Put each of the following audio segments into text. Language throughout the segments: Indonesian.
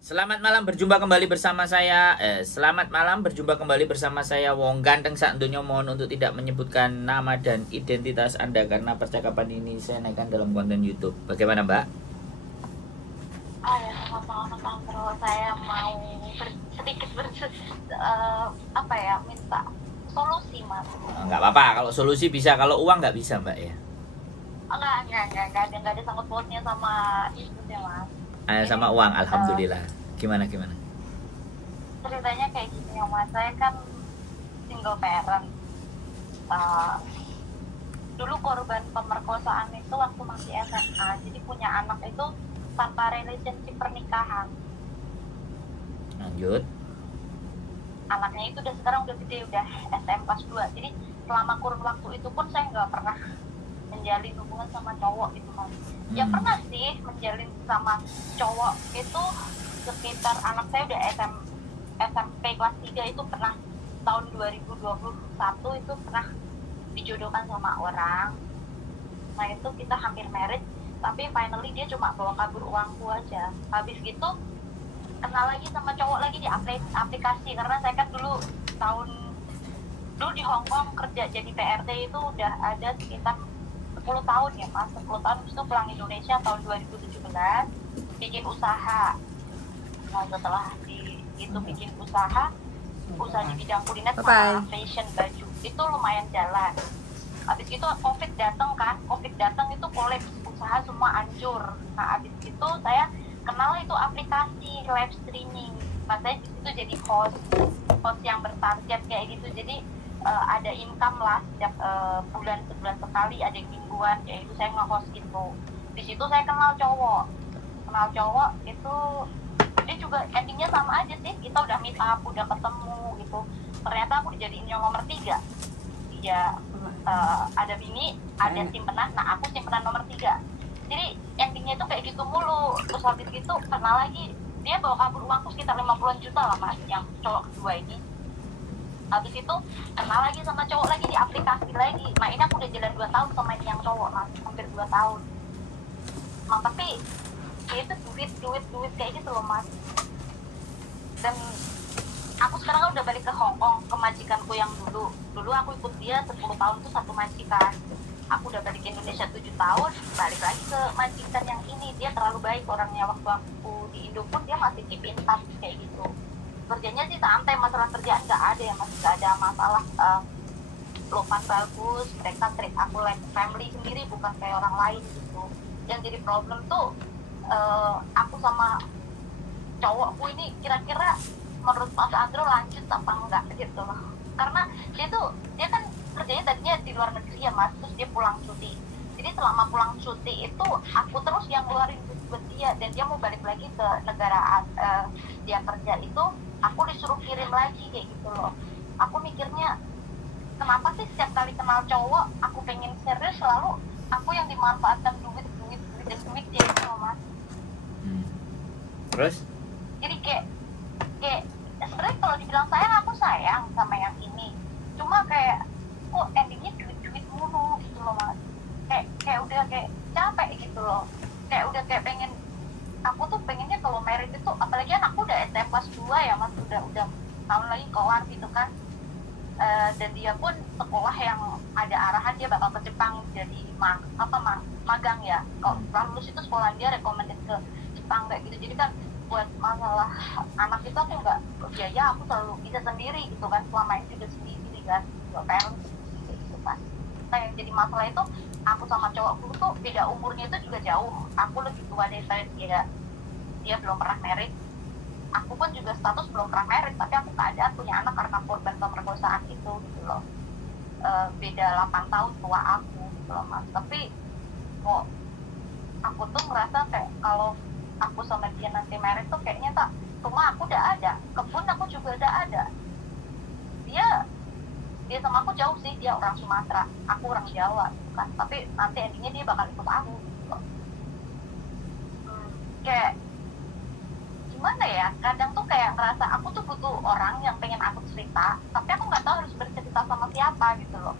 Selamat malam berjumpa kembali bersama saya. Selamat malam berjumpa kembali bersama saya Wong Ganteng sak donya. Mohon untuk tidak menyebutkan nama dan identitas Anda karena percakapan ini saya naikkan dalam konten YouTube. Bagaimana, Mbak? Ya, selamat malam Mas Andro. Saya mau sedikit minta solusi Mas. Nggak apa-apa, kalau solusi bisa, kalau uang nggak bisa, Mbak ya. Nggak ada sangkut pautnya sama itu ya Mas. Sama uang, alhamdulillah. Gimana? Ceritanya kayak gini ya Mas. Saya kan single parent. Eh, Dulu korban pemerkosaan itu waktu masih SMA. Jadi punya anak itu tanpa relationship pernikahan. Lanjut. Anaknya itu sekarang udah gede, udah SM kelas 2. Jadi selama kurun waktu itu pun saya nggak pernah menjalin hubungan sama cowok gitu Mas. Ya pernah sih menjalin sama cowok itu sekitar anak saya udah SMP kelas 3 itu pernah tahun 2021 itu pernah dijodohkan sama orang. Nah itu kita hampir married, tapi finally dia cuma bawa kabur uangku aja. Habis gitu kenal lagi sama cowok lagi di aplikasi, karena saya kan dulu di Hong Kong kerja jadi PRT itu udah ada sekitar 10 tahun ya Mas. 10 tahun itu pulang Indonesia tahun 2017 bikin usaha. Nah setelah itu bikin usaha di bidang kuliner sama fashion baju itu lumayan jalan. Habis itu covid datang itu kolaps, usaha semua hancur. Nah habis itu saya kenal itu aplikasi live streaming. Nah saya disitu jadi host yang bertarget kayak gitu. Jadi ada income lah setiap sebulan sekali, ada mingguan kayak itu saya nge-host gitu. Di situ saya kenal cowok itu dia juga endingnya sama aja sih, kita udah meet up, udah ketemu gitu. Ternyata aku dijadiin yang nomor 3. Dia ada bini, ada simpenan, nah aku simpenan nomor 3. Jadi endingnya itu kayak gitu mulu. Terus habis itu kenal lagi, dia bawa kabur uangku sekitar 50-an juta lah Mas, yang cowok kedua ini. Habis itu kenal lagi sama cowok lagi di aplikasi lagi. Nah ini aku udah jalan 2 tahun sama ini yang cowok Mas, hampir 2 tahun. Nah tapi itu duit kayak gitu loh Mas. Dan aku sekarang kan udah balik ke Hong Kong, ke majikanku yang dulu aku ikut dia 10 tahun tuh satu majikan. Aku udah balik ke Indonesia 7 tahun, balik lagi ke majikan yang ini. Dia terlalu baik orangnya. Waktu aku di Indo pun dia masih keep in touch kayak gitu. Kerjanya sih santai, masalah kerjaan nggak ada ya Mas, nggak ada masalah. Lopan bagus, mereka treat aku like family sendiri, bukan kayak orang lain gitu. Yang jadi problem tuh aku sama cowokku ini kira-kira menurut Mas Andro lanjut apa enggak gitu loh. Karena dia kan kerjanya tadinya di luar negeri ya Mas, terus dia pulang cuti. Jadi selama pulang cuti itu aku terus yang ngeluarin duit buat dia, dan dia mau balik lagi ke negara dia kerja itu, aku disuruh kirim lagi kayak gitu loh. Aku mikirnya kenapa sih setiap kali kenal cowok aku pengen serius selalu aku yang dimanfaatkan duit dia itu loh Mas. Terus? Jadi kayak sebenarnya kalau dibilang sayang, aku sayang sama yang ini, cuma kayak kok endingnya duit mulu gitu loh Mas. Kayak udah kayak capek gitu loh. Kayak udah kayak pengen, aku tuh pengennya kalau married itu, apalagi kan aku udah SMP kelas 2 ya Mas, udah tahun lagi keluar gitu kan. Dan dia pun sekolah yang ada arahan dia bakal ke Jepang jadi magang ya. Kalau lulus itu sekolah dia recommended ke Jepang kayak gitu. Jadi kan buat masalah anak itu aku nggak biaya, aku selalu bisa sendiri gitu kan, selama ini juga sendiri kan, dua parents gitu kan. Nah yang jadi masalah itu aku sama cowokku tuh beda umurnya itu juga jauh. Aku lebih tua daripada dia belum pernah married. Aku pun juga status belum pernah married, tapi aku keadaan punya anak karena korban pemerkosaan itu gitu loh. Beda 8 tahun tua aku gitu loh Mas. Tapi kok aku tuh ngerasa kayak kalau aku sama dia nanti married tuh kayaknya rumah aku udah ada, kebun aku juga udah ada. Dia sama aku jauh sih, dia orang Sumatera, aku orang Jawa gitu kan. Tapi nanti endingnya dia bakal ikut aku gitu loh. Kayak gimana ya, kadang tuh kayak ngerasa aku tuh butuh orang yang pengen aku cerita, tapi aku nggak tahu harus bercerita sama siapa gitu loh.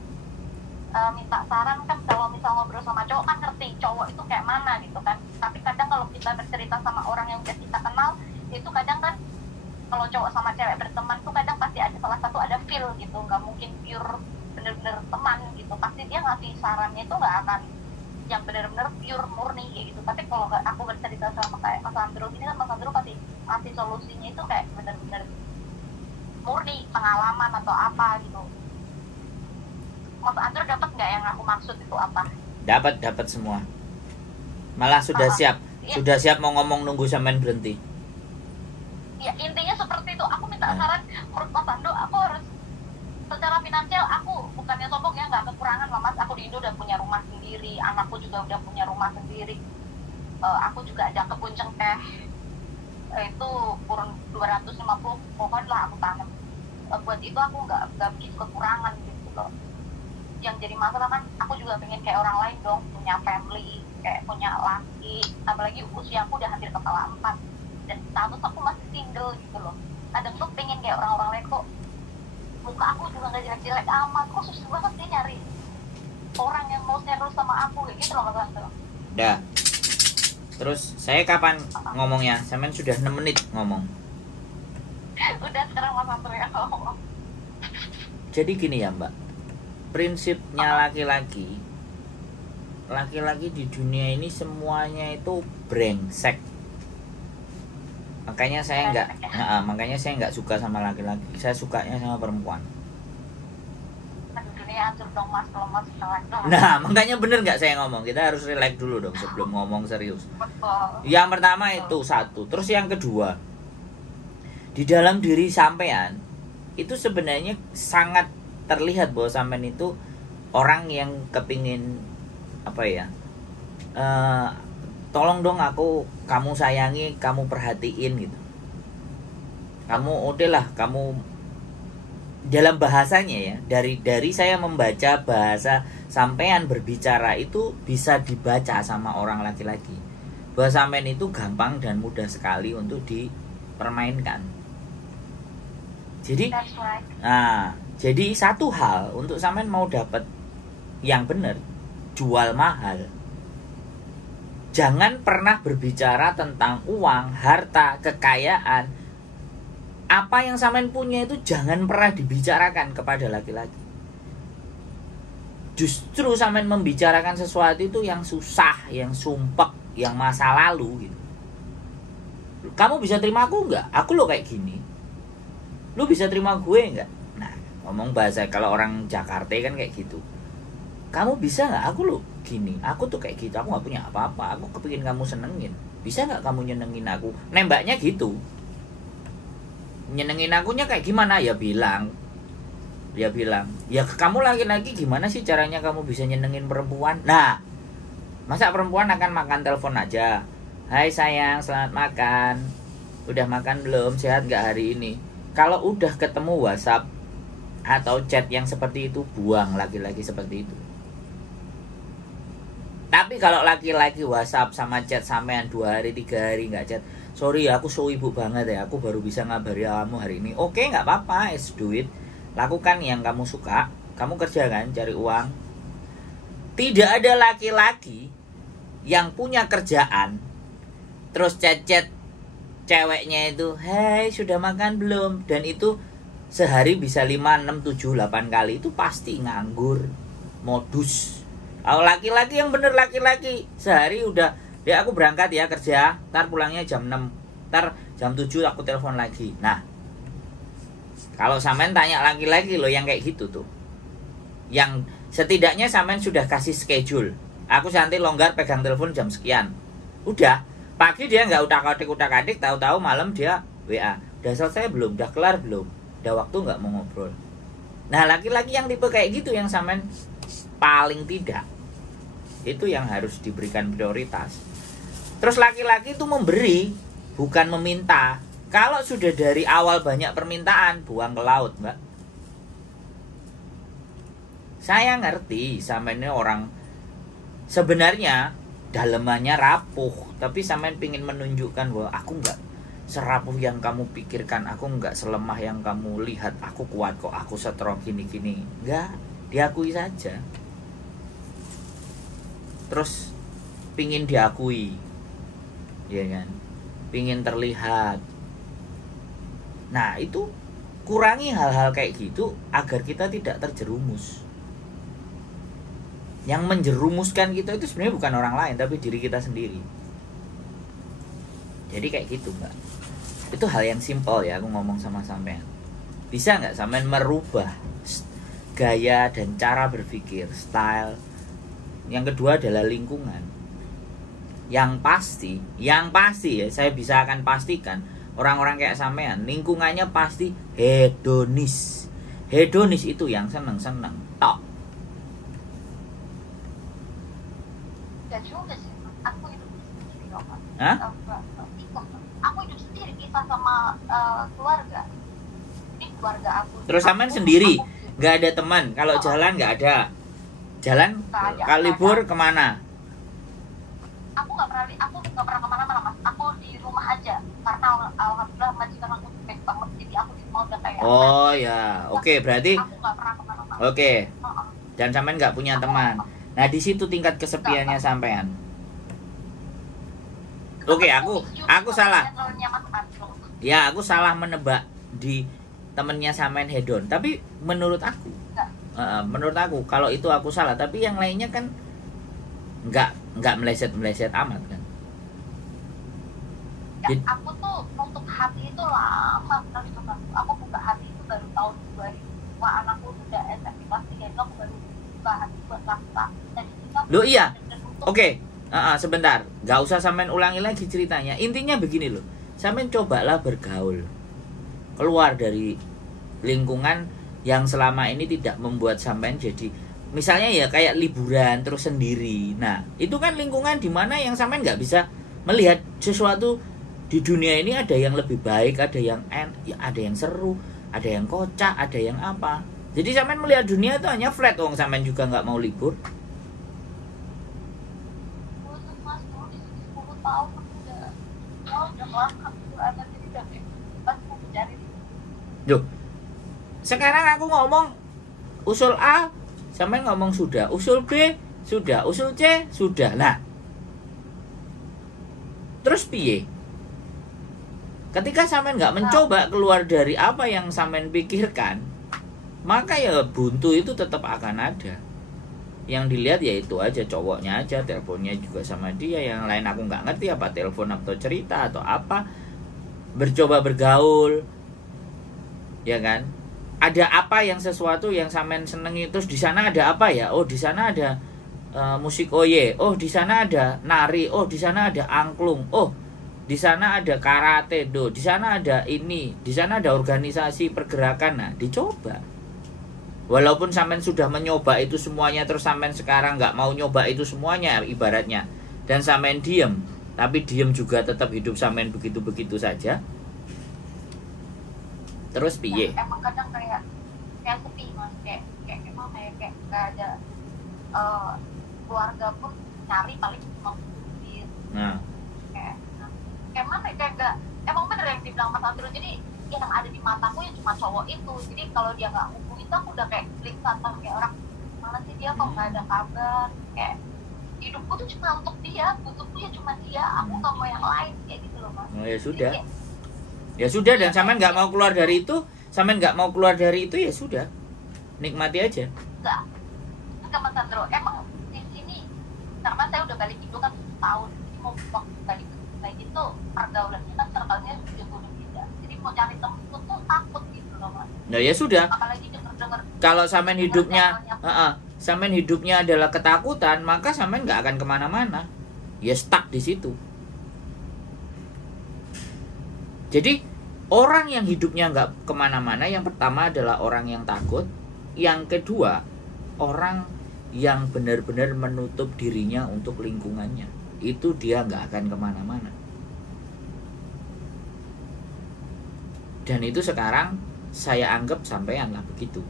Minta saran kan, kalau misal ngobrol sama cowok kan ngerti cowok itu kayak mana gitu kan. Tapi kadang kalau kita bercerita sama orang yang udah kita kenal, itu kalau cowok sama cewek berteman tuh kadang pasti ada salah satu ada feel gitu, nggak mungkin pure bener-bener teman gitu, pasti dia ngasih sarannya itu nggak akan yang bener-bener pure murni kayak gitu. Tapi kalau aku bercerita sama kayak Mas Andro ini kan, Mas Andro pasti ngasih solusinya itu kayak bener-bener murni pengalaman atau apa gitu. Mas Andro dapat nggak yang aku maksud itu apa? Dapat semua. Malah sudah siap. Iya. Sudah siap mau ngomong nunggu sampean berhenti. Ya intinya seperti itu. Aku minta saran menurut Mas Andro, aku harus secara finansial, aku bukannya sombong ya, nggak kekurangan lah Mas. Aku di Indo udah punya rumah sendiri, anakku juga udah punya rumah sendiri. Aku juga ada kebun cengkeh, itu kurun 250 pohon lah aku tanam. Buat itu aku nggak begitu kekurangan gitu loh. Yang jadi masalah kan aku juga pengen kayak orang lain dong, punya family, kayak punya laki, apalagi usia aku udah hampir kepala 4 dan status aku masih single gitu loh. Kadang tuh pengen kayak orang-orang lain, kok muka aku juga nggak jelek-jelek amat, kok susah banget sih nyari orang yang mau serius sama aku kayak gitu loh Mas Andro. Dah. Terus saya kapan ngomongnya? Sampean sudah 6 menit ngomong. Udah sekarang Mas Andro yang ngomong. Jadi gini ya Mbak, prinsipnya laki-laki di dunia ini semuanya itu brengsek. Makanya saya nggak suka sama laki-laki. Saya sukanya sama perempuan. Dunia hancur dong Mas kalau Mas relax. Nah, makanya bener nggak saya ngomong. Kita harus relax dulu dong sebelum ngomong serius. Betul. Yang pertama itu satu. Terus yang kedua, di dalam diri sampean itu sebenarnya sangat terlihat bahwa sampean itu orang yang kepingin apa ya, tolong dong kamu sayangi, kamu perhatiin gitu. Kamu kamu dalam bahasanya ya, dari saya membaca bahasa sampean berbicara itu bisa dibaca sama orang laki-laki bahwa sampean itu gampang dan mudah sekali untuk dipermainkan. Jadi That's right. Jadi satu hal untuk sampean mau dapat yang benar, jual mahal. Jangan pernah berbicara tentang uang, harta, kekayaan. Apa yang sampean punya itu jangan pernah dibicarakan kepada laki-laki. Justru sampean membicarakan sesuatu itu yang susah, yang sumpek, yang masa lalu gitu. Kamu bisa terima aku enggak? Aku lo kayak gini. Lu bisa terima gue enggak? Nah, ngomong bahasa kalau orang Jakarta kan kayak gitu. Kamu bisa nggak? Aku lo gini, aku tuh kayak gitu, aku nggak punya apa-apa, aku kepingin kamu senengin, bisa nggak kamu nyenengin aku? Nembaknya gitu. Nyenengin akunya kayak gimana? Ya bilang, ya kamu laki-laki gimana sih caranya kamu bisa nyenengin perempuan? Nah, masa perempuan akan makan telepon aja? Hai sayang, selamat makan. Udah makan belum? Sehat nggak hari ini? Kalau udah ketemu WhatsApp atau chat yang seperti itu, buang laki-laki seperti itu. Tapi kalau laki-laki WhatsApp sama chat sampean 2 hari 3 hari nggak chat, sorry aku so ibu banget ya, aku baru bisa ngabari kamu hari ini. Oke, nggak apa-apa, let's do it. Lakukan yang kamu suka, kamu kerja kan, cari uang. Tidak ada laki-laki yang punya kerjaan terus chat-chat ceweknya itu, hey sudah makan belum? Dan itu sehari bisa 5, 6, 7, 8 kali. Itu pasti nganggur, modus. Kalau laki-laki yang bener laki-laki, sehari udah, ya aku berangkat ya kerja, ntar pulangnya jam 6, ntar jam 7 aku telepon lagi. Nah, kalau sampean tanya laki-laki lo yang kayak gitu tuh, yang setidaknya sampean sudah kasih schedule, aku nanti longgar pegang telepon jam sekian. Udah, pagi dia nggak utak-atik, tahu-tahu malam dia WA, udah selesai belum, udah kelar belum, udah waktu nggak mau ngobrol. Nah, laki-laki yang tipe kayak gitu yang sampean paling tidak, itu yang harus diberikan prioritas. Terus laki-laki itu memberi, bukan meminta. Kalau sudah dari awal banyak permintaan, buang ke laut, Mbak. Saya ngerti sampean ini orang sebenarnya dalemannya rapuh, tapi sampean pingin menunjukkan bahwa aku nggak serapuh yang kamu pikirkan, aku nggak selemah yang kamu lihat, aku kuat kok, aku strong gini-gini. Nggak, diakui saja. Terus pingin diakui, ya kan, pingin terlihat. Nah, itu kurangi hal-hal kayak gitu agar kita tidak terjerumus. Yang menjerumuskan kita itu sebenarnya bukan orang lain, tapi diri kita sendiri. Jadi kayak gitu, Mbak. Itu hal yang simpel ya aku ngomong sama sampean. Bisa nggak sampean merubah gaya dan cara berpikir, style? Yang kedua adalah lingkungan. Yang pasti ya, saya bisa akan pastikan orang-orang kayak sampean, lingkungannya pasti hedonis. Hedonis itu yang seneng-seneng tok. Ya juga sih, aku hidup sendiri kok, Mas. Hah? Aku hidup sendiri, pisah sama keluarga. Ini keluarga aku. Terus sampean sendiri, nggak ada teman. Kalau jalan nggak ada. Jalan kalau libur kemana? Aku nggak pernah kemana-mana, Mas. Aku di rumah aja karena alhamdulillah majikan aku baik banget, jadi aku di rumah udah kayak Oh ya, oke, berarti aku nggak pernah kemana-mana. oke. Dan sampean nggak punya teman. Nah, di situ tingkat kesepiannya sampean. Oke, aku salah. Ya, aku salah menebak di temennya sampean hedon. Tapi menurut aku kalau itu aku salah. Tapi yang lainnya kan nggak meleset amat kan. Ya, aku tuh untuk hati itu lama sekali, Mas. Aku buka hati itu baru tahun 2000. Wah, anakku udah SMP kelas 3 itu aku baru buka hati buat laki-laki. Loh iya. Oke. Sebentar, nggak usah sampean ulangi lagi ceritanya. Intinya begini loh, sampean cobalah bergaul, keluar dari lingkungan yang selama ini tidak membuat sampean jadi, misalnya ya kayak liburan terus sendiri. Nah, itu kan lingkungan dimana yang sampean nggak bisa melihat sesuatu di dunia ini. Ada yang lebih baik, ada yang ada yang seru, ada yang kocak, ada yang apa. Jadi sampean melihat dunia itu hanya flat. Wong sampean juga nggak mau libur. Loh, sekarang aku ngomong usul A, sampean ngomong sudah, usul B sudah, usul C sudah. Nah, terus piye? Ketika sampean nggak mencoba keluar dari apa yang sampean pikirkan, maka ya buntu itu tetap akan ada. Yang dilihat ya itu aja, cowoknya aja, teleponnya juga sama dia. Yang lain aku nggak ngerti apa telepon atau cerita atau apa. Bercoba bergaul, ya kan? Ada apa yang sesuatu yang sampean senengi, terus di sana ada apa ya? Oh, di sana ada musik oye. Oh, di sana ada nari. Oh, di sana ada angklung. Oh, di sana ada karate do. Di sana ada ini. Di sana ada organisasi pergerakan. Nah, dicoba. Walaupun sampean sudah menyoba itu semuanya, terus sampean sekarang nggak mau nyoba itu semuanya ibaratnya, dan sampean diem, tapi diem juga tetap hidup sampean begitu-begitu saja. Terus piye? Emang kadang kayak sepi, Mas. Kayak emang kayak nggak ada keluarga pun nyari paling cuma sendiri. Nah, kayak mana? Kayak nggak, emang bener yang dibilang Mas Andro. Jadi yang ada di mataku ya cuma cowok itu. Jadi kalau dia nggak hubungi itu, aku udah kayak gelisah, kayak orang mana sih dia kok nggak ada kabar. Kayak hidupku tuh cuma untuk dia, butuhku ya cuma dia. Aku nggak mau yang lain kayak gitu loh, Mas. ya sudah. Ya sudah, dan sampean nggak mau keluar dari itu, ya sudah, nikmati aja. Enggak Mas Sandro, emang di sini karena saya udah balik Indo kan 1 tahun, jadi mau waktu balik lagi tuh pergaulannya kan circle-nya sudah beda. Jadi mau cari temen tuh takut gitu loh, Mas. Nah ya sudah. Apalagi denger Kalau sampean hidupnya adalah ketakutan, maka sampean nggak akan kemana-mana. Ya stuck di situ. Jadi orang yang hidupnya nggak kemana-mana, yang pertama adalah orang yang takut. Yang kedua, orang yang benar-benar menutup dirinya untuk lingkungannya. Itu dia nggak akan kemana-mana. Dan itu sekarang saya anggap sampean lah begitu.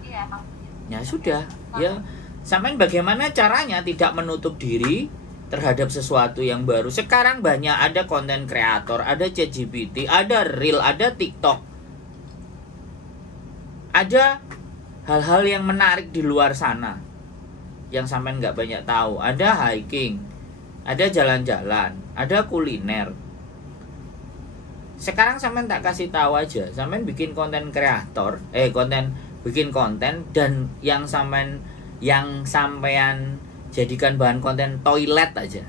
Iya, emang. Ya sudah, ya sampean bagaimana caranya tidak menutup diri terhadap sesuatu yang baru. Sekarang banyak ada konten kreator, ada ChatGPT, ada Reel, ada TikTok. Ada hal-hal yang menarik di luar sana yang sampean nggak banyak tahu. Ada hiking, ada jalan-jalan, ada kuliner. sekarang sampean tak kasih tahu aja, sampean bikin konten kreator, bikin konten, dan yang sampean jadikan bahan konten toilet aja.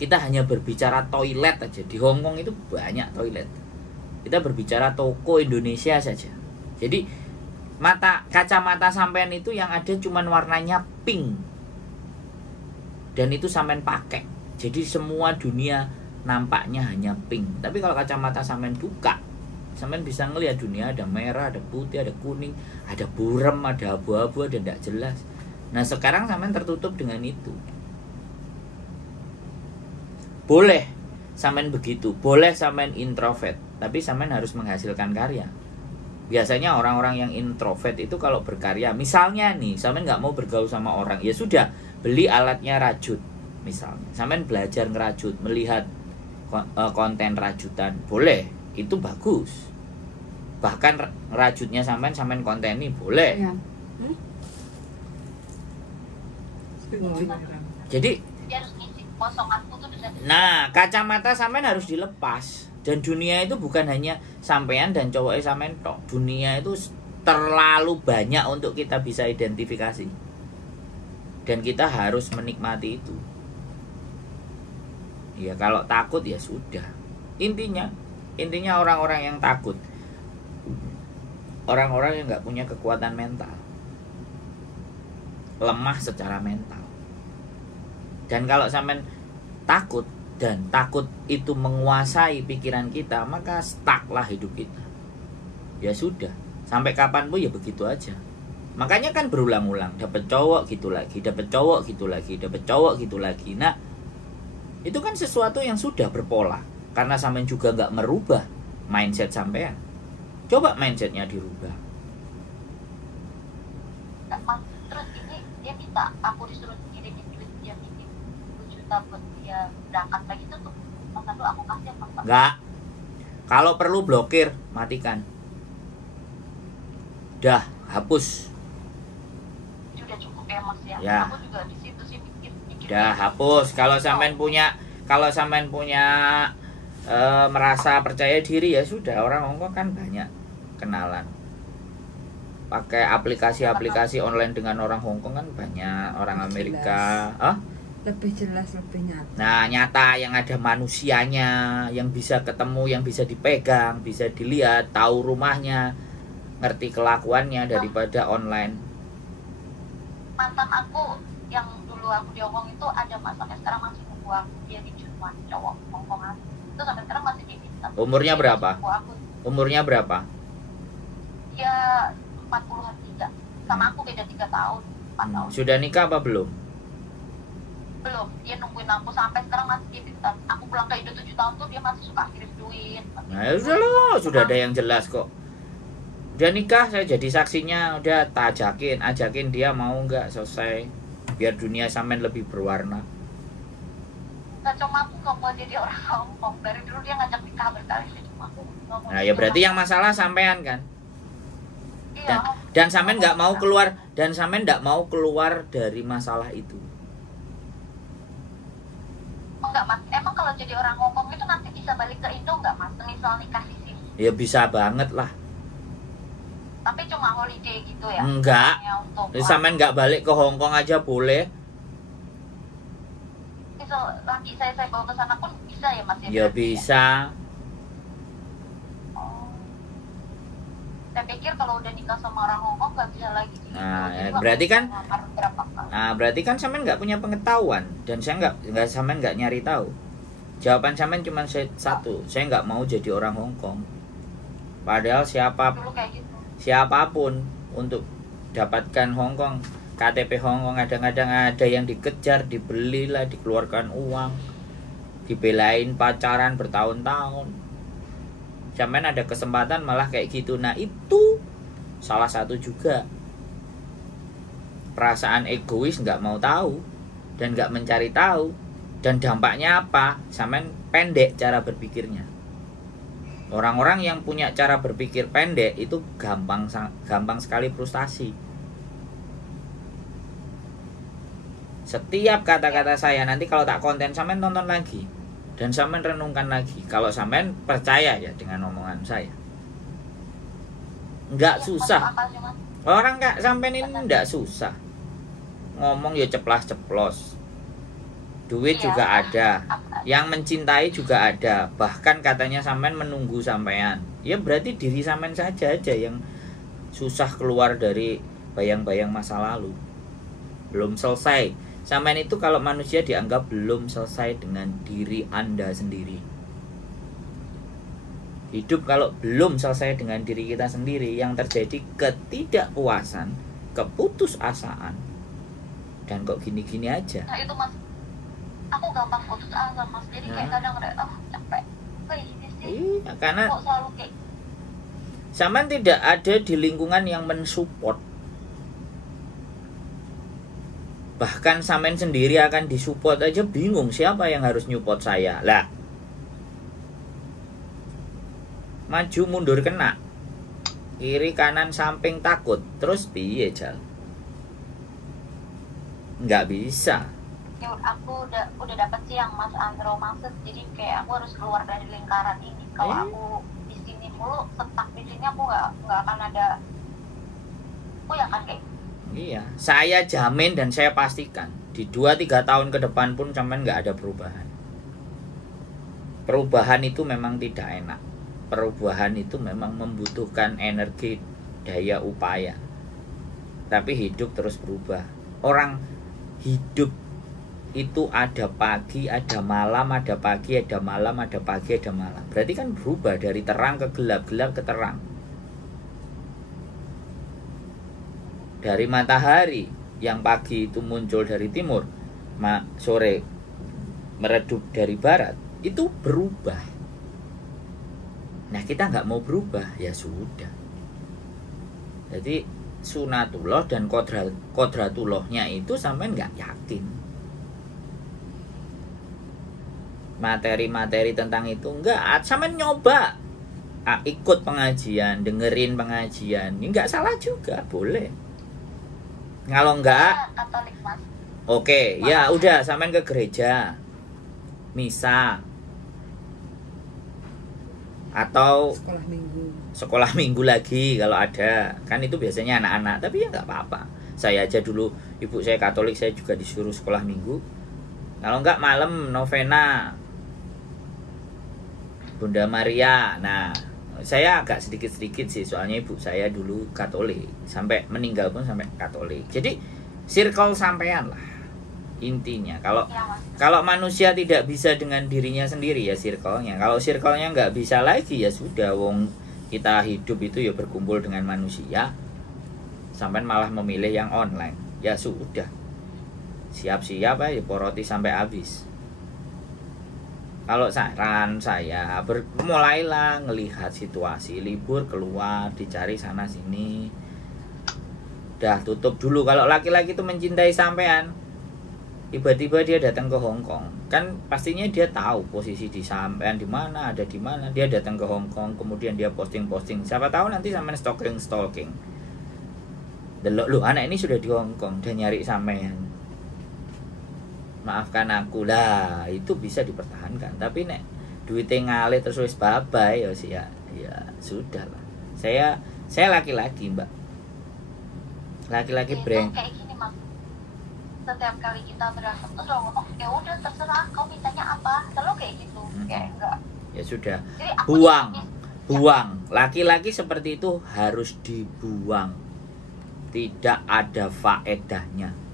Kita hanya berbicara toilet aja. Di Hong Kong itu banyak toilet. Kita berbicara toko Indonesia saja. Jadi kacamata sampean itu yang ada cuman warnanya pink. Dan itu sampean pakai. Jadi semua dunia nampaknya hanya pink. Tapi kalau kacamata sampean buka, sampean bisa ngelihat dunia ada merah, ada putih, ada kuning, ada buram, ada abu-abu, ada tidak jelas. Nah sekarang sampean tertutup dengan itu. Boleh sampean begitu, boleh sampean introvert, tapi sampean harus menghasilkan karya. Biasanya orang-orang yang introvert itu kalau berkarya, misalnya nih, sampean nggak mau bergaul sama orang, ya sudah, beli alatnya rajut, misalnya. Sampean belajar ngerajut, melihat konten rajutan, boleh, itu bagus. Bahkan rajutnya sampean konteni, boleh. Ya. Jadi, dia harus ngisi kosonganku tuh dengan nah, kacamata sampean harus dilepas. Dan dunia itu bukan hanya sampean dan cowoknya sampean tok. Dunia itu terlalu banyak untuk kita bisa identifikasi. Dan kita harus menikmati itu. Ya kalau takut ya sudah. Intinya orang-orang yang takut, orang-orang yang nggak punya kekuatan mental, lemah secara mental. Dan kalau sampean takut, dan takut itu menguasai pikiran kita, maka stucklah hidup kita. Ya sudah, sampai kapanpun ya begitu aja. Makanya kan berulang-ulang, dapat cowok gitu lagi, dapat cowok gitu lagi, dapat cowok gitu lagi. Nah, itu kan sesuatu yang sudah berpola. Karena sampean juga nggak merubah mindset sampean. Coba mindsetnya dirubah. terus ini dia minta aku disuruh kirimin duit dia bikin 2 juta buat dia berangkat lagi tuh masa tuh aku kasih apa enggak? Nggak. Kalau perlu blokir, matikan. Dah, hapus. Sudah cukup ya mas ya. Ya. Aku juga di situ sih mikir Dah, hapus. Kalau sampean punya merasa percaya diri, ya sudah. Orang Hongkong kan banyak kenalan. Pakai aplikasi-aplikasi online dengan orang Hongkong kan banyak. Orang Amerika. Hah? Lebih jelas, lebih nyata. Nah, nyata, yang ada manusianya, yang bisa ketemu, yang bisa dipegang, bisa dilihat, tahu rumahnya, ngerti kelakuannya daripada online. mantan aku yang dulu aku di Hongkong itu ada mas sampai sekarang masih nunggu aku, dia di Jerman, cowok Hongkongan itu sampai sekarang masih di Bintan. Umurnya berapa? Aku, Umurnya berapa? dia 40-an 3 sama aku beda 3 tahun 4 tahun. Sudah nikah apa belum? Belum, dia nungguin aku sampai sekarang masih di Bintan. Aku pulang ke Indo 7 tahun tuh dia masih suka kirim duit. Nah, ya sudah loh, sudah ada yang jelas kok. Udah nikah, saya jadi saksinya, udah tak ajakin dia mau nggak, selesai. Biar dunia sampean lebih berwarna. Nggak, cuma aku nggak mau jadi orang Hongkong. Dari dulu dia ngajak nikah berkali-kali, cuma aku nggak mau. Nah, ya berarti yang masalah sampean kan. iya, Dan sampean nggak mau keluar, dari masalah itu. enggak mas, emang kalau jadi orang Hongkong itu nanti bisa balik ke Indo nggak mas? Misal nikah di sini, Ya bisa banget lah. tapi cuma holiday gitu ya? Enggak. Hanya untuk Sampean nggak balik ke Hong Kong aja boleh. misal laki saya bawa ke sana pun bisa ya mas? Ya bisa. Oh. Saya pikir kalau udah nikah sama orang Hongkong nggak bisa lagi di Indo. Nah, Jadi berarti aku kan- ngelamar berapa kali. Nah, berarti kan sampean nggak punya pengetahuan, dan saya sampean nggak nyari tahu. Jawaban sampean cuma satu, saya nggak mau jadi orang Hong Kong. Padahal Dulu kayak gitu. siapapun untuk dapatkan Hong Kong, KTP Hong Kong, kadang-kadang ada yang dikejar, dibelilah, dikeluarkan uang, dibelain pacaran bertahun-tahun. Sampean ada kesempatan malah kayak gitu. Nah, itu salah satu juga perasaan egois, nggak mau tahu dan nggak mencari tahu, dan dampaknya apa? Sampean pendek cara berpikirnya. Orang-orang yang punya cara berpikir pendek itu gampang sekali frustasi. Setiap kata-kata saya nanti kalau tak konten, sampean tonton lagi. Dan sampean renungkan lagi, kalau sampean percaya ya dengan omongan saya, nggak Iya, susah. masuk akal sih, Mas. Orang kak sampean ini nggak susah, ngomong ya ceplas-ceplos, duit Iya. juga ada, Apa- yang mencintai juga ada, bahkan katanya sampean menunggu sampean. Ya berarti diri sampean saja aja yang susah keluar dari bayang-bayang masa lalu, belum selesai. Sampean itu kalau manusia dianggap belum selesai dengan diri Anda sendiri. Hidup kalau belum selesai dengan diri kita sendiri, yang terjadi ketidakpuasan, keputusasaan, dan kok gini-gini aja. Nah itu Mas, aku gampang putus asa Mas. Jadi kayak Nah. kadang kayak capek kayak gini sih. Iya, karena Kok selalu kayak sampean tidak ada di lingkungan yang mensupport. Bahkan sampean sendiri akan disupport aja bingung siapa yang harus nyupport saya. Lah, maju mundur kena, kiri kanan samping takut, terus piye Jal? Nggak bisa. ya aku udah dapet sih yang Mas Andro maksud. Jadi kayak aku harus keluar dari lingkaran ini. Kalau aku di sini mulu stuck di sini, aku nggak akan ada. Aku ya kan kayak Iya, saya jamin dan saya pastikan di 2-3 tahun ke depan pun sampean nggak ada perubahan. Perubahan itu memang tidak enak. Perubahan itu memang membutuhkan energi, daya upaya. Tapi hidup terus berubah. Orang hidup itu ada pagi, ada malam, ada pagi, ada malam, ada pagi, ada malam. Berarti kan berubah dari terang ke gelap, gelap ke terang. Dari matahari yang pagi itu muncul dari timur, sore meredup dari barat, itu berubah. Nah kita nggak mau berubah, ya sudah. Jadi sunatullah dan kodratullahnya itu sampai nggak yakin. Materi-materi tentang itu nggak, sampai nyoba ikut pengajian, dengerin pengajian, ini nggak salah juga, boleh. Kalau enggak, Katolik Mas. oke, ya udah sampean ke gereja, misa, atau sekolah minggu lagi kalau ada. Kan itu biasanya anak-anak, tapi ya nggak apa-apa. Saya aja dulu, ibu saya Katolik, saya juga disuruh sekolah minggu. Kalau enggak malam novena Bunda Maria. Nah, saya agak sedikit-sedikit sih, soalnya ibu saya dulu Katolik, sampai meninggal pun sampai Katolik. Jadi circle sampean lah intinya. Ya, Mas. Kalau manusia tidak bisa dengan dirinya sendiri ya circle-nya. Kalau circle-nya nggak bisa lagi ya sudah, wong kita hidup itu ya berkumpul dengan manusia. Sampean malah memilih yang online. Ya sudah. Siap-siap ya poroti sampai habis. Kalau saran saya, mulailah ngelihat situasi, libur keluar, dicari sana sini. Udah tutup dulu. Kalau laki-laki itu mencintai sampean, tiba-tiba dia datang ke Hong Kong, kan pastinya dia tahu posisi di sampean di mana, ada di mana. Dia datang ke Hong Kong, kemudian dia posting-posting. Siapa tahu nanti sampean stalking. Delok lu, anak ini sudah di Hong Kong, dia nyari sampean. Maafkan aku lah, itu bisa dipertahankan. Tapi nek duitnya ngalih terus wis bye-bye ya sudah lah. Saya laki-laki, Mbak. Laki-laki Itu breng. kayak gini Mas. Setiap kali kita berantem tuh selalu ngomong, ya udah terserah kau mintanya apa. Selalu kayak gitu. Kayak enggak. Ya sudah. Jadi aku Buang. Laki-laki seperti itu harus dibuang. Tidak ada faedahnya.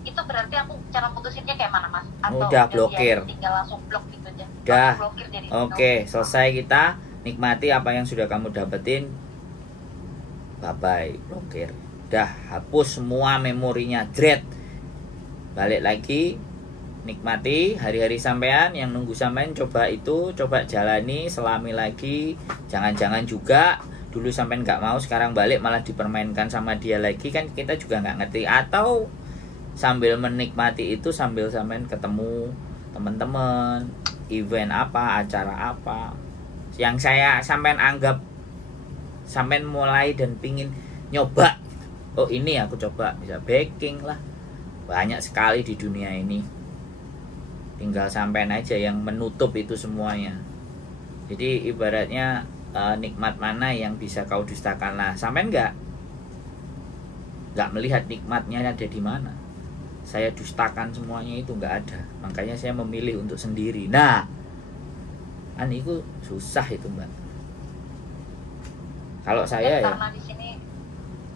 itu berarti aku cara putusinnya kayak mana Mas? Atau Udah blokir. Tinggal langsung blok gitu aja. Udah. Langsung blokir jadi Oke, selesai kita. Nikmati apa yang sudah kamu dapetin. Bye-bye, blokir. Udah, hapus semua memorinya, dread. Balik lagi, nikmati hari-hari sampean. Yang nunggu sampean coba jalani, selami lagi. Jangan-jangan juga dulu sampean nggak mau, sekarang balik malah dipermainkan sama dia lagi, kan kita juga nggak ngerti. Atau sambil menikmati itu sambil sampean ketemu teman-teman, event apa, acara apa yang saya sampean anggap sampean mulai dan pingin nyoba. Oh ini aku coba, bisa baking lah, banyak sekali di dunia ini. Tinggal sampean aja yang menutup itu semuanya. Jadi ibaratnya nikmat mana yang bisa kau dustakan. Nah, sampean nggak melihat nikmatnya ada di mana. Saya dustakan semuanya itu nggak ada. Makanya saya memilih untuk sendiri. Nah, kan itu susah itu, Mbak. Kalau saya ya karena di sini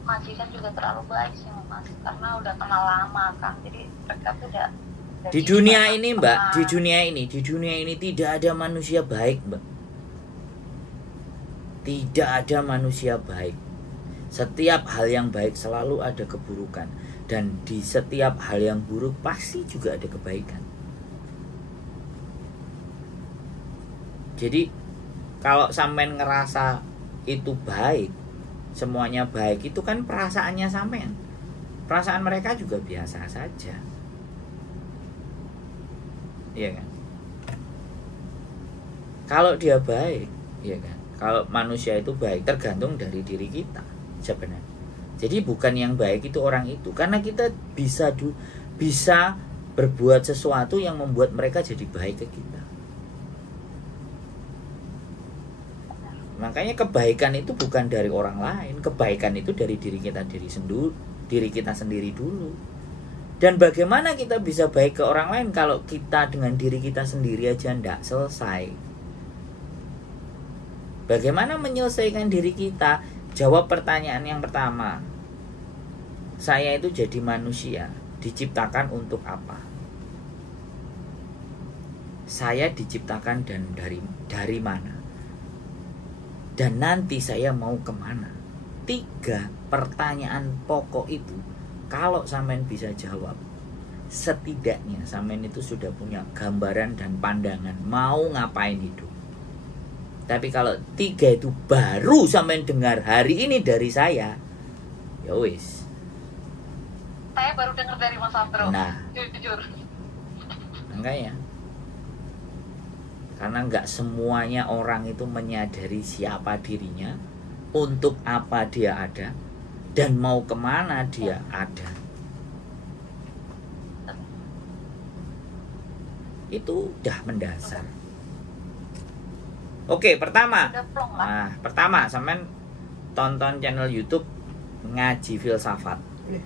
majikan juga terlalu baik sih Mas, karena udah kenal lama kan, jadi mereka tuh udah di dunia ini Mbak, di dunia ini tidak ada manusia baik, Mbak. Tidak ada manusia baik. Setiap hal yang baik selalu ada keburukan, dan di setiap hal yang buruk pasti juga ada kebaikan. Jadi kalau sampean ngerasa itu baik, semuanya baik, itu kan perasaannya sampean. Perasaan mereka juga biasa saja. Iya kan? Kalau dia baik, iya kan? Kalau manusia itu baik tergantung dari diri kita sebenarnya. Jadi bukan yang baik itu orang itu, karena kita bisa berbuat sesuatu yang membuat mereka jadi baik ke kita. Makanya kebaikan itu bukan dari orang lain, kebaikan itu dari diri kita sendiri dulu. Dan bagaimana kita bisa baik ke orang lain kalau kita dengan diri kita sendiri aja tidak selesai? Bagaimana menyelesaikan diri kita? Jawab pertanyaan yang pertama. Saya itu jadi manusia, diciptakan untuk apa? Saya diciptakan dan dari mana? Dan nanti saya mau kemana? 3 pertanyaan pokok itu, kalau sampean bisa jawab, setidaknya sampean itu sudah punya gambaran dan pandangan mau ngapain hidup. Tapi kalau 3 itu baru sampean dengar hari ini dari saya, ya wis. Saya baru dengar dari Mas Astro. Nah, jujur. enggak ya? Karena enggak semuanya orang itu menyadari siapa dirinya, untuk apa dia ada, dan mau kemana dia ada. Itu udah mendasar. Oke, pertama. Pertama sampean tonton channel YouTube Ngaji Filsafat.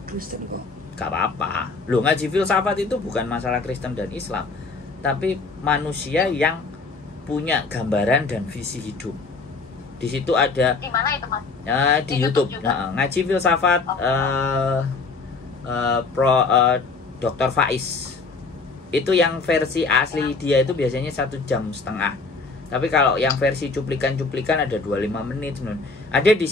Kristen kok. Gak apa-apa. Loh, Ngaji Filsafat itu bukan masalah Kristen dan Islam, tapi manusia yang punya gambaran dan visi hidup. Di situ ada. Di mana itu, Mas? Di YouTube. Ngaji Filsafat Dr. Faiz. Itu yang versi asli dia itu biasanya 1,5 jam. Tapi kalau yang versi cuplikan-cuplikan ada 25 menit. Ada di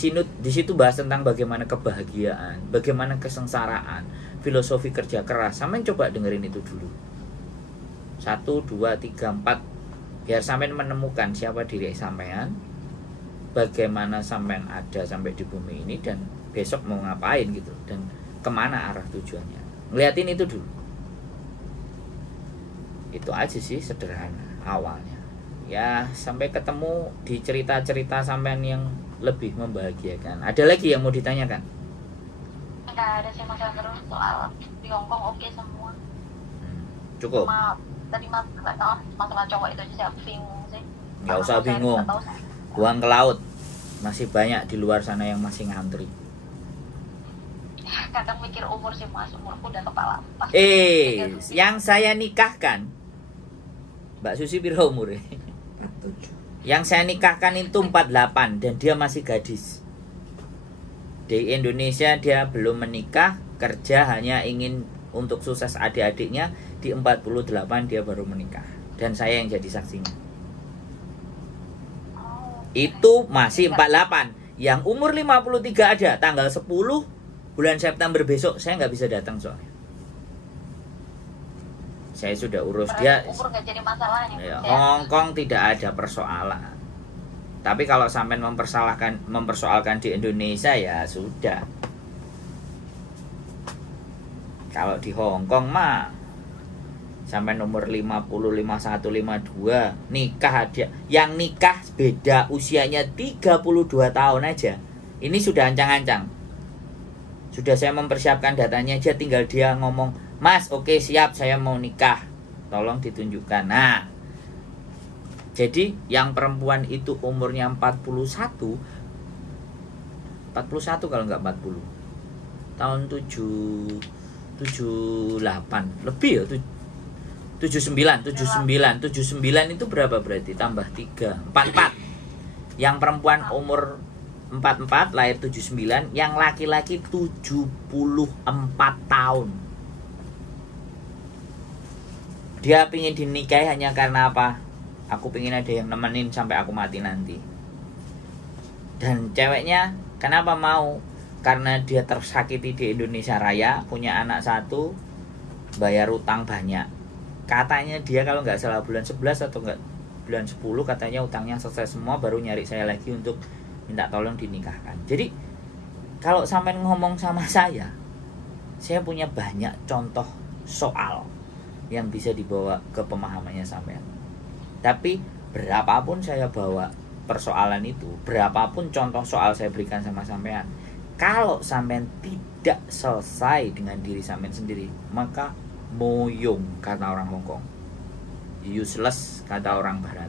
situ bahas tentang bagaimana kebahagiaan, bagaimana kesengsaraan, filosofi kerja keras. Sampean coba dengerin itu dulu. 1, 2, 3, 4. Biar sampean menemukan siapa diri sampean, bagaimana sampean ada sampai di bumi ini, dan besok mau ngapain gitu, dan kemana arah tujuannya. Ngeliatin itu dulu. Itu aja sih sederhana awalnya. Ya, sampai ketemu di cerita-cerita sampean yang lebih membahagiakan. Ada lagi yang mau ditanyakan? Enggak ada sih Mas Andro, soal di Hongkong oke semua. Cukup. Tadi masalah cowok itu aja saya bingung sih. Nggak usah bingung. Buang ke laut. Masih banyak di luar sana yang masih ngantri. Kadang mikir umur sih Mas, umurku udah kepala. Yang saya nikahkan, Mbak Susi piro umur? 47. Yang saya nikahkan itu 48 dan dia masih gadis. Di Indonesia dia belum menikah, kerja hanya ingin untuk sukses adik-adiknya. Di 48 dia baru menikah, dan saya yang jadi saksinya. Itu masih 48. Yang umur 53 ada, tanggal 10 bulan September besok saya nggak bisa datang soalnya. Saya sudah urus dia. Umur nggak jadi masalahnya. Ya, Hongkong tidak ada persoalan. Tapi kalau sampai mempersoalkan di Indonesia, ya sudah. Kalau di Hongkong mah sampai nomor 50, 51, 52 nikah aja. Yang nikah beda usianya 32 tahun aja. Ini sudah ancang-ancang. Sudah saya mempersiapkan datanya aja, tinggal dia ngomong, "Mas, oke siap, saya mau nikah." Tolong ditunjukkan. Nah, jadi yang perempuan itu umurnya 41 kalau nggak 40. Tahun 78 lebih ya, 79 itu berapa berarti? Tambah 3, 44. Yang perempuan umur 44 lahir 79, yang laki-laki 74 tahun. Dia pingin dinikahi hanya karena apa? Aku pingin ada yang nemenin sampai aku mati nanti. Dan ceweknya kenapa mau? Karena dia tersakiti di Indonesia Raya, punya anak 1, bayar utang banyak. Katanya dia kalau nggak salah bulan 11 atau nggak bulan 10 katanya utangnya selesai semua, baru nyari saya lagi untuk minta tolong dinikahkan. Jadi kalau sampai ngomong sama saya punya banyak contoh soal yang bisa dibawa ke pemahamannya sampean. Tapi berapapun saya bawa persoalan itu, berapapun contoh soal saya berikan sama sampean, kalau sampean tidak selesai dengan diri sampean sendiri, maka moyong kata orang Hongkong, useless kata orang Barat.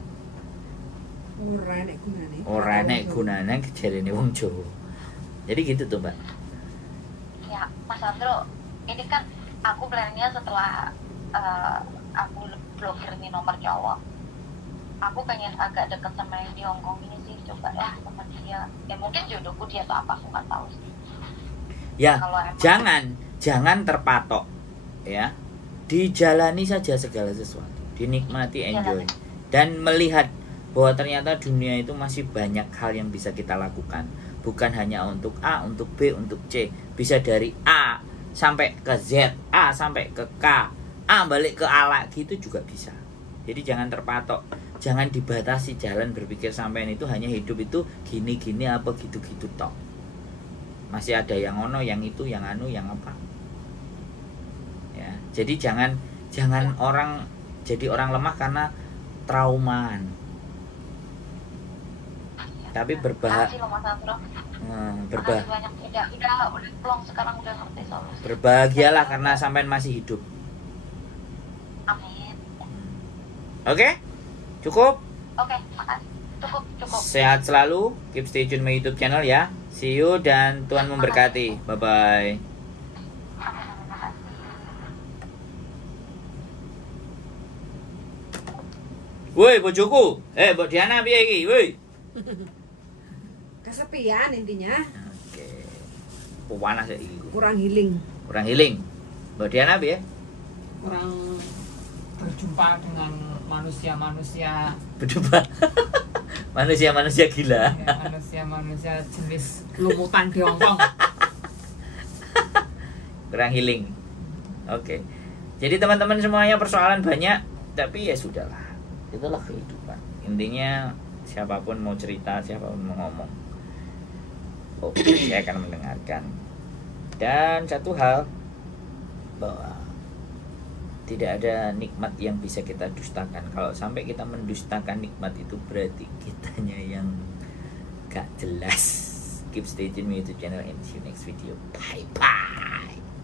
Ora nek gunane kejarene wong Jawa. Jadi gitu tuh, Mbak. Ya, Mas Andro, ini kan aku plannya setelah aku blokir ini nomor cowok, aku pengen agak deket sama yang di Hongkong ini sih, coba ya sama dia. Ya mungkin jodohku dia atau apa, aku nggak tahu sih. Ya, Kalau emang jangan terpatok, ya. Dijalani saja segala sesuatu, dinikmati, enjoy, dan melihat bahwa ternyata dunia itu masih banyak hal yang bisa kita lakukan. Bukan hanya untuk A, untuk B, untuk C. Bisa dari A sampai ke Z, A sampai ke K, A balik ke A lagi, itu juga bisa. Jadi jangan terpatok, jangan dibatasi jalan berpikir sampean itu hanya hidup itu gini-gini apa gitu-gitu toh. Masih ada yang ono, yang itu, yang anu, yang apa. Ya, jadi jangan orang jadi orang lemah karena traumaan. Tapi makasih loh Mas Andro. Makasih banyak, udah plong sekarang, udah ngerti solusi. Berbahagialah karena sampean masih hidup. Amin. Oke? Cukup? Oke, makasih. Cukup. Sehat selalu, keep stay tune my YouTube channel ya. See you dan Tuhan memberkati. Bye bye. Woi, bojoku. Mbok Diana piye iki? Woi. Kesepian intinya. Oke. Panas ya iki. Kurang healing. Mbak Diana piye? Kurang berjumpa dengan manusia-manusia manusia gila. ya, manusia jenis lumutan di Hongkong. Kurang healing. Oke. Jadi teman-teman semuanya persoalan banyak, tapi ya sudahlah. Itulah kehidupan. Intinya siapapun mau cerita, siapapun mau ngomong, saya akan mendengarkan. Dan satu hal, bahwa tidak ada nikmat yang bisa kita dustakan. Kalau sampai kita mendustakan nikmat itu berarti kitanya yang gak jelas. Keep stay tune with YouTube channel and see you next video. Bye bye.